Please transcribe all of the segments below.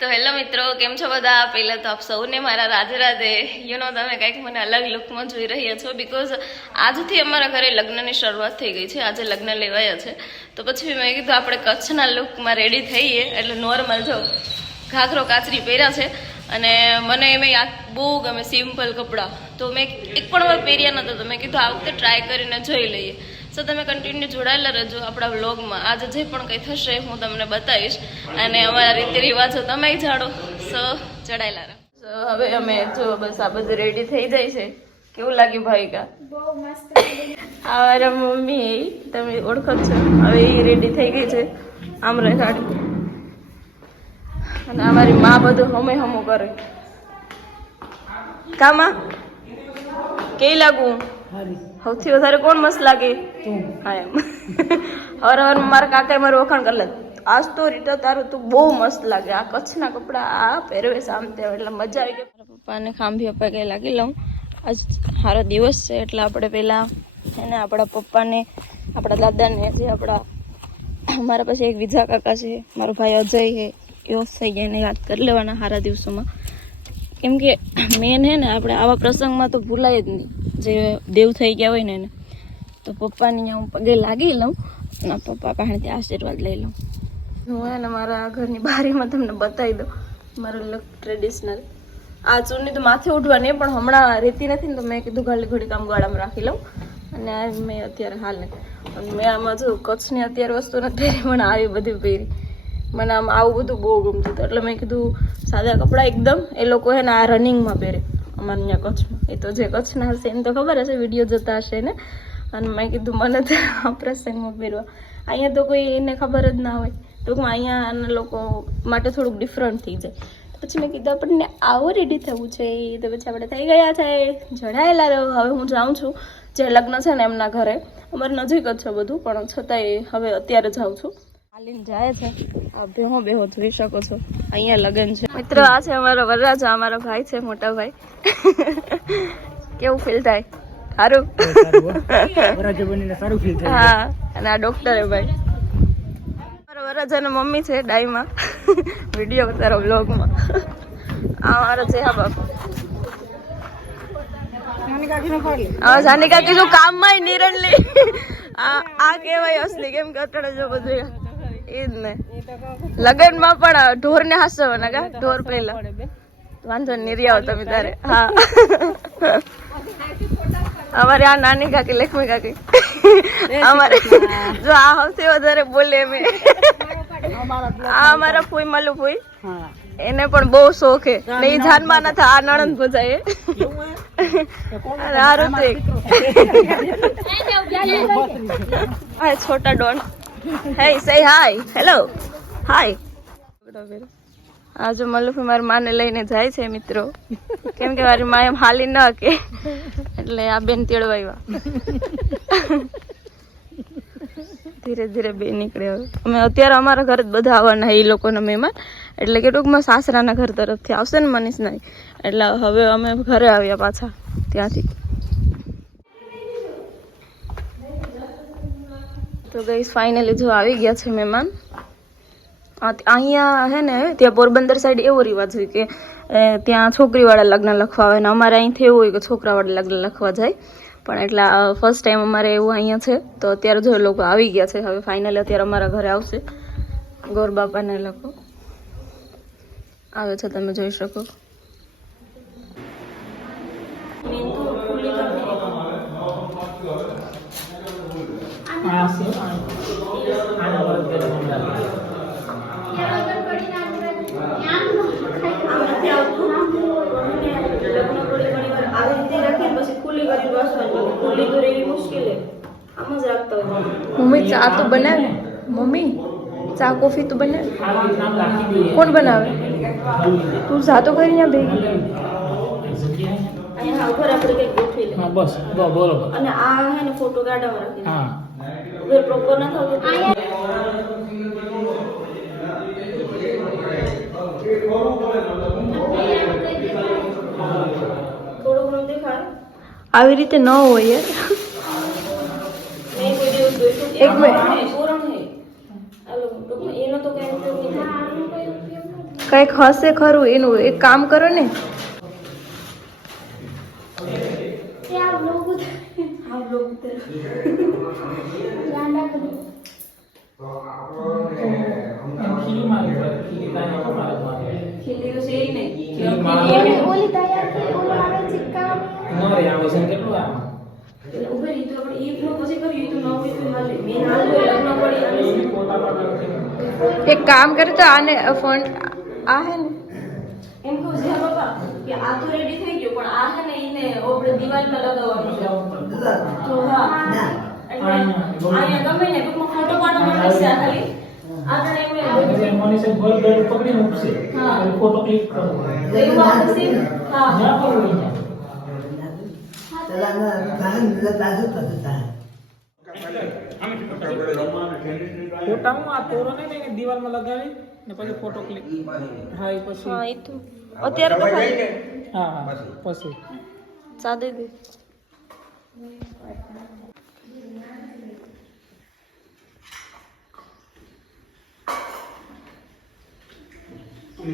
તો હેલો મિત્રો, કેમ છો બધા? પહેલાં તો આપ સૌને મારા રાધે રાધે. તમે કંઈક મને અલગ લુકમાં જોઈ રહ્યા છો, બિકોઝ આજથી અમારા ઘરે લગ્નની શરૂઆત થઈ ગઈ છે. આજે લગ્ન લેવાયા છે, તો પછી મેં કીધું આપણે કચ્છના લુકમાં રેડી થઈએ. એટલે નોર્મલ જો ઘાઘરો કાચરી પહેર્યા છે, અને મને એમ બહુ ગમે સિમ્પલ કપડાં, તો મેં એક પણ વાર પહેર્યા નહોતા, તો મેં કીધું આ વખતે ટ્રાય કરીને જોઈ લઈએ. સો તમે કન્ટિન્યુ જોડાયેલા રહેજો આપણા વ્લોગમાં. આજે જે પણ કંઈ થશે હું તમને બતાવીશ, અને અમારા રીતિ રિવાજો તમે જાણો. સો જોડાયેલા રહો. સો હવે અમે જો બસ આ બધું રેડી થઈ જાય છે. કેવું લાગ્યું ભાઈ? કા બહુ મસ્ત. આ મારા મમ્મી, તમે ઓળખો છો, હવે એ રેડી થઈ ગઈ છે આમ રે સાડી, અને અમારી માં બધું હમે હમું કરે. કામાં કેવી લાગુ? સૌથી વધારે કોણ મસ્ત લાગે? હા એમ. હવાર હવારમાં મારા કાકાએ મારું વખાણ કરી લે, આજ તો રીટા તારું તું બહુ મસ્ત લાગે, આ કચ્છના કપડા, આ પહેરવેશ, આમ તેમ. એટલે મજા આવી ગઈ. મારા પપ્પાને ખાંભી અપ્પા કંઈ લાગી લઉં. આજ સારો દિવસ છે, એટલે આપણે પહેલાં એને આપણા પપ્પાને, આપણા દાદાને, જે મારા પાસે એક વિજા કાકા છે, મારો ભાઈ અજય છે, એવો થઈ ગયા, એને યાદ કરી લેવાના સારા દિવસોમાં. કેમ કે મેન હે ને, આપણે આવા પ્રસંગમાં તો ભૂલાય જ નહીં, જે દેવ થઈ ગયા હોય ને એને. તો પપ્પાની હું પગે લાગી લઉં અને પપ્પા પાસેથી આશીર્વાદ લઈ લઉં. હું એને મારા ઘરની બારીમાં તમને બતાવી દઉં મારું લુક ટ્રેડિશનલ. આ ચૂરની તો માથે ઉઠવા નહીં, પણ હમણાં રહેતી નથી ને, તો મેં કીધું ઘડી ઘડી કામ ગાળામાં રાખી લઉં. અને આ મેં અત્યારે હાલ નથી, અને મેં આમાં જો કચ્છની અત્યારે વસ્તુ નથી પહેરી, પણ આવી બધી પહેરી. મને આમ આવું બધું બહુ ગમતું હતું, એટલે મેં કીધું સાદા કપડાં એકદમ. એ લોકો હે ને આ રનિંગમાં પહેરે અમારે ત્યાં કચ્છમાં. એ તો જે કચ્છના હશે એને તો ખબર હશે, વિડીયો જોતા હશે ને. અને મેં કીધું મને તો આ પ્રસંગમાં પહેરવા. અહીંયા તો કોઈ એને ખબર જ ના હોય, ટૂંકમાં અહીંયાના લોકો માટે થોડુંક ડિફરન્ટ થઈ જાય. પછી મેં કીધું આપણને આવું રેડી થવું છે, તો પછી આપણે થઈ ગયા છે, જોડાયેલા રહો. હવે હું જાઉં છું, જે લગ્ન છે ને એમના ઘરે. અમારે નજીક જ છે બધું, પણ છતાંય હવે અત્યારે જાઉં છું. હાલીને જાય છે. આ બેહો જોઈ શકો છો, અહીંયા લગ્ન છે. મિત્રો આ છે અમારા વરરાજા, અમારા ભાઈ છે, મોટા ભાઈ. કેવું ફીલ થાય? સારું. હા, અને આ ડોક્ટર ભાઈ મારા વરરાજાના મમ્મી છે ડાઈમાં. વિડીયો તારો બ્લોગમાં. આ મારા છે હા બાપુ. જાની કાકી જો કામમાં નિરણલી. આ કહેવાય અસલી, કેમ કે અત્યારે જો બધું એ જ ને. લગનમાં પણ ઢોર ને હાસવાના કા, ઢોર પહેલા વાંધો નહીં આવો તમે તારે. હા, અમારે આ નાની કાકી લક્ષ્મી કાકી, અમારે જો આ સૌથી વધારે બોલે અમે. આ અમારા ફૂઈ મલુ ફૂઈ, એને પણ બહુ શોખ હે ને, એ જાનમાં નથી. આ નણંદ ભજાય આ છોટા ડોન. હે સે હાય, હેલો હાય. આ જો મલ્લુફી મારી માને લઈને જાય છે મિત્રો, કેમ કે મારી મા એમ હાલી ન કે, એટલે આ બેન તેડવાયા. ધીરે ધીરે બે નીકળે. હવે અમે અત્યારે અમારા ઘરે જ બધા આવવાના એ લોકોના મહેમાન, એટલે કે ટૂંકમાં સાસરાના ઘર તરફથી આવશે ને મનીષ નહીં, એટલે હવે અમે ઘરે આવ્યા પાછા ત્યાંથી. તો ગાઈસ ફાઇનલી જો આવી ગયા છે મહેમાન. અહીંયા હે ને, ત્યાં પોરબંદર સાઈડ એવો રિવાજ હોય કે ત્યાં છોકરીવાળા લગ્ન લખવા આવે, ને અમારે અહીંથી એવું હોય કે છોકરાવાળા લગ્ન લખવા જાય. પણ એટલા ફર્સ્ટ ટાઈમ અમારે એવું અહીંયા છે, તો અત્યારે જો લોકો આવી ગયા છે. હવે ફાઇનલી અત્યારે અમારા ઘરે આવશે ગોર બાપાને લોકો આવે છે, તમે જોઈ શકો. મમ્મી ચા તો બનાવે, મમ્મી ચા કોફી તો બનાવે. કોણ બનાવે? તું જા તો કરી ત્યાં ભેગી. અને આ હે ને ફોટો ગાડામાં રાખી પ્રોપર ના થતું. થોડું દેખાય આવી રીતે ન હોય યાર. એક મિનિટ, એનો તો કઈ કઈક હશે ખરું એનું એક કામ કરો ને. એક કામ કરે તો આને ફોન આ હે ને એમ કહું છે પપ્પા કે આ તો રેડી થઈ ગયો પણ આ હે ને એને આપણે દિવાલમાં લગાવવાનું છે તો હા અહીંયા ગમે ને ટૂંકમાં ફોટો પાડવાનો છે ખાલી આપણે એમ મનીષે બળ પકડીને ઉપસે હા ફોટો ક્લિક કરો એવું આપણે હા ના પકડી ફોટામાં આ તોરો ને દિવાલમાં લગાવી ને પછી ફોટો ક્લિક હા એ પછી હા એ તો અત્યારે તો હા હા પછી સાદે દે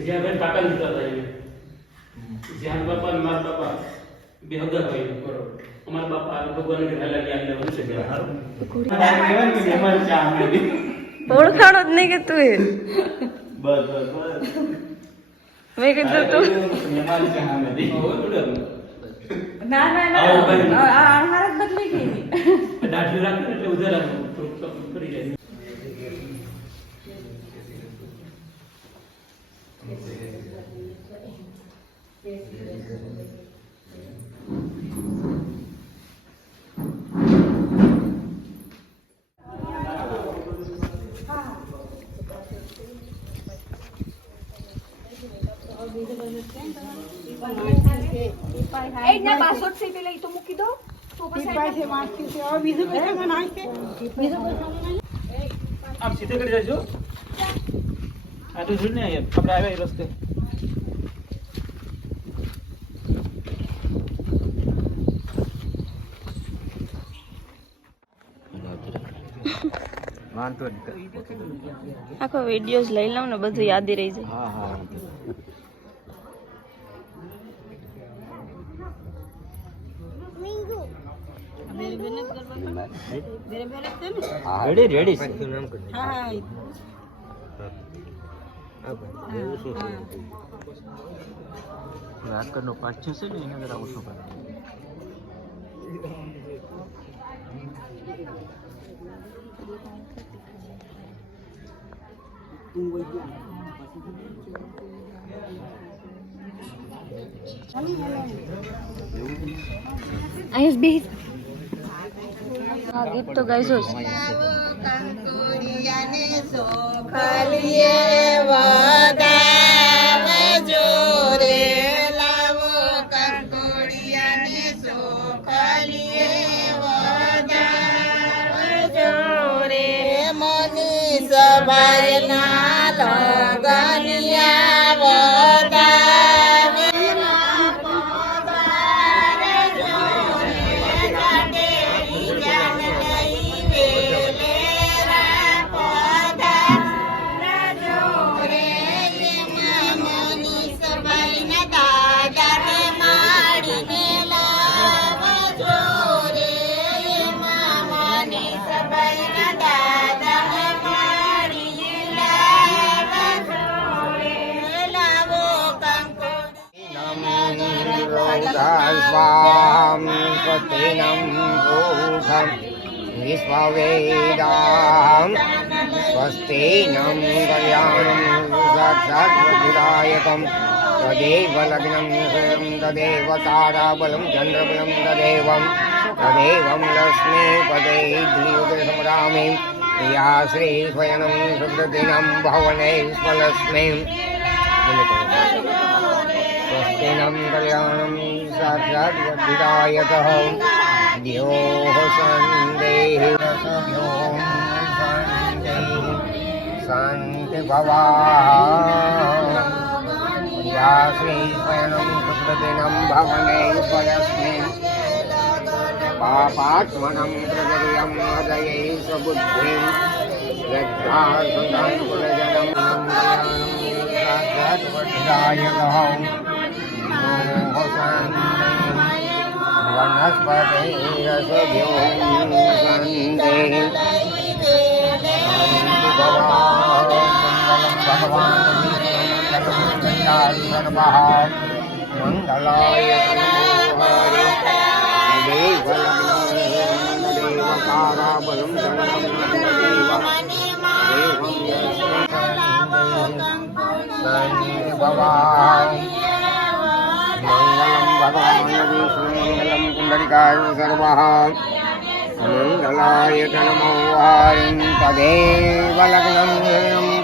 જ્યાં કાકા નીકળતા હતા જ્યાં બાપા ને મારા બાપા બે હગા હોય બરોબર અમારા બાપા ભગવાન ને ઘરે લાગી આલે વંશે કે હારું મહેમાન ચા અમે ઓળખાણો જ નહીં કે તું એ બસ બસ બસ મેં કીધું તું મહેમાન ચા અમે દી ના ના ના આ હારત બદલી ગઈ દાઢી રાખી એટલે ઉધર કરી જાય આમ સીધે કરી જજો આ તો જોઈને આપણે આવ્યા રસ્તે આખો વિડીયોઝ લઈ લઉં ને બધું યાદ રહી જાય હા હા રેડી રેડી આજકાલનો પાઠ છે ને એના જરા ઓછો કરે હા ગીત તો ગાઈજો स्वाम स्वस्तिनं पूषं विश्ववेदां स्वस्तिनं कल्याणं साक्षात्दायकं तदेव लग्नं स्वयं तदेव ताराबलं चन्द्रबलं तदेवं लक्ष्मीपदे धीयुगसमरामे या श्रीस्वयनं सुकृतिनं भवने स्वलक्ष्मीं स्वस्तिनं कल्याणं साक्षात्दायकः द्योः सन्देहि शान्ति भवा या श्रीस्वयनं सुकृतिनं भवने स्वलक्ष्मीं पापात्मनं प्रचर्यं हृदये स्वबुद्धिं श्रद्धा सुधां कुलजनं સાક્ષાત વરદાયકઃ વનસ્પતિરસભ્યો મંગલાય દેવતારાબલમ મંગલમ ભગવાન વિષ્ણુ મંગલમ પુંડરીકાય સર્વઃ મંગલાય નમો હરિં તદેવ લગ્નમ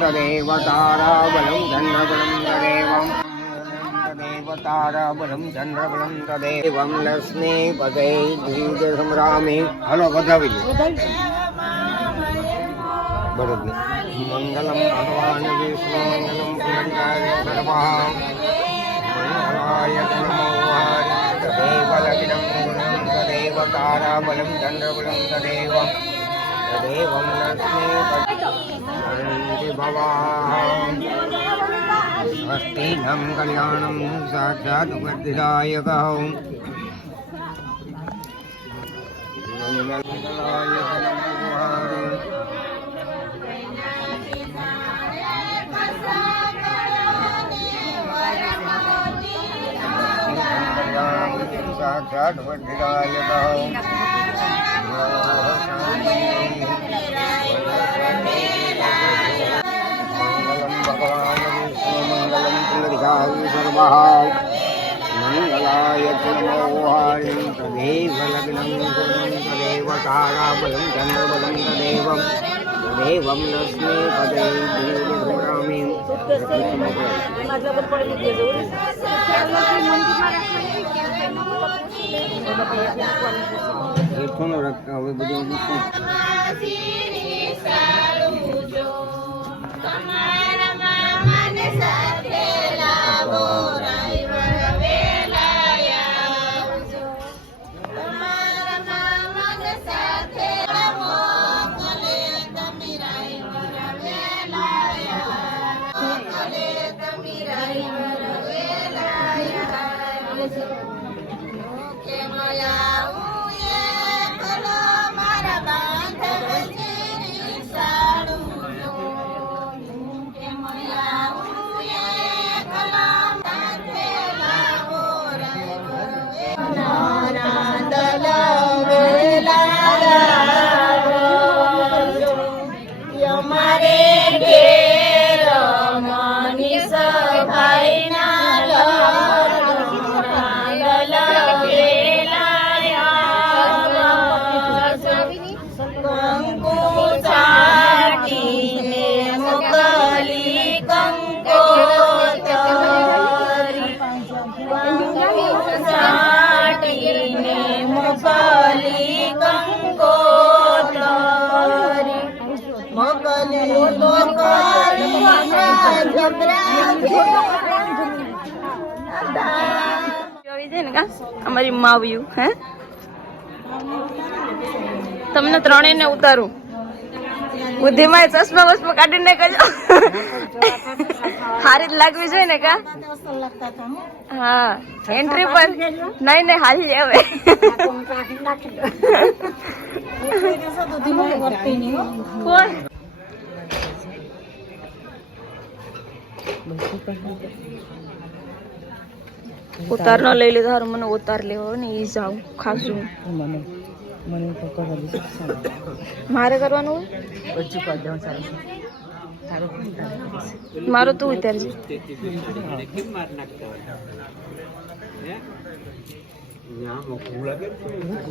તદેવ તારાબલમ ચંદ્રબલમ તારાબલમ ચંદ્રબલમ તદેવમ લક્ષ્મી પદે ધીર સંગ્રામે હલો વધાવી લો બરોબર મંગલમ ભગવાન વિષ્ણુ મંગલમ પુંડરીકાય સર્વઃ મંગલાય નમો હરિં તદેવ લગ્નમ તદેવ તારાબલમ ચંદ્રબલમ તદેવમ લક્ષ્મી પદે ભવા સ્વસ્તિનમ કલ્યાણમ સાક્ષાત વર્ધિદાયકઃ મંગલાય નમો હરિં સાક્ષાત વર્ધિદાયકઃ મંગલાય નમો હરિં તદેવ લગ્નમ તદેવ તારાબલમ ચંદ્રબલમ તદેવમ લક્ષ્મી પદે ધીરગ્રામી હવે બધું અમારી માવ્યું હે તમને ત્રણેયને ઉતારું બુદ્ધિમાં ચશ્મા વસ્મા કાઢીને કજો હારી જ લાગવી જોઈએ ને કા હા એન્ટ્રી પર નહીં હાલી આવે ઉતાર નો લઈ લીધો હારું મને ઉતાર લેવો ને ઈ જાઉં ખાસું મારે કરવાનું મારો તું ઉતારજે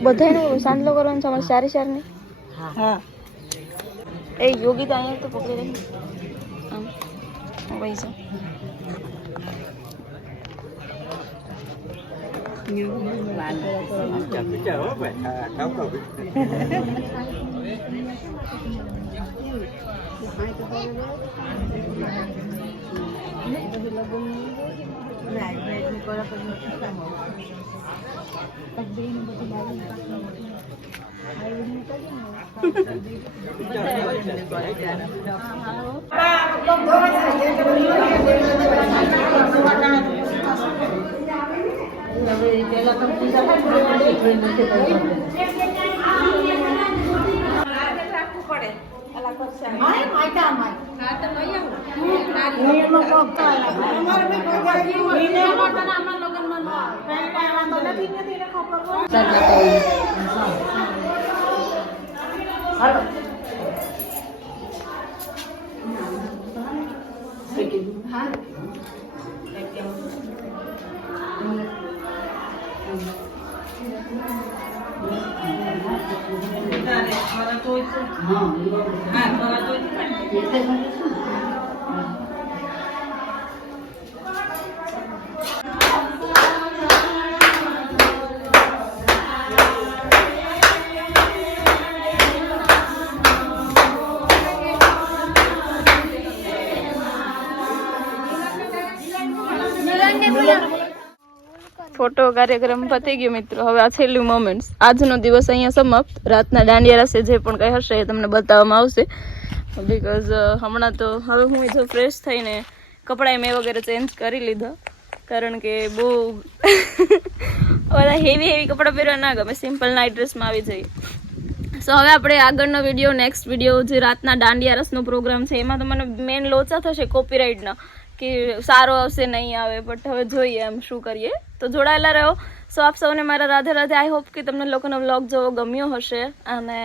બધાને સાંજલો કરવાનો છે અમારે સારી સાર ને એ યોગી તો અહીંયા તો પકડી રહી આમ પૈસા ફોટો કાર્યક્રમ પતી ગયો મિત્રો. હવે આ છેલ્લું મોમેન્ટ્સ. આજનો દિવસ અહીંયા સમાપ્ત. રાતના દાંડિયા રાસે જે પણ કંઈ હશે એ તમને બતાવવામાં આવશે. બિકોઝ હમણાં તો હવે હું જો ફ્રેશ થઈને કપડાં મેં વગેરે ચેન્જ કરી લીધા, કારણ કે બહુ બધા હેવી કપડાં પહેરવા ના ગમે, સિમ્પલ નાઇટ ડ્રેસમાં આવી જઈએ. સો હવે આપણે આગળનો વિડીયો, નેક્સ્ટ વિડીયો જે રાતના દાંડિયા રસનો પ્રોગ્રામ છે એમાં તો મને મેન લોચા થશે કોપીરાઇટના કે સારો આવશે નહીં આવે, બટ હવે જોઈએ એમ શું કરીએ. તો જોડાયેલા રહો. સો આપ સૌને મારા રાધે રાધે. આઈ હોપ કે તમને લોકોનો વ્લોગ જોવો ગમ્યો હશે અને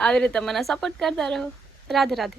આવી રીતે મને સપોર્ટ કરતા રહો. રાધે રાધે.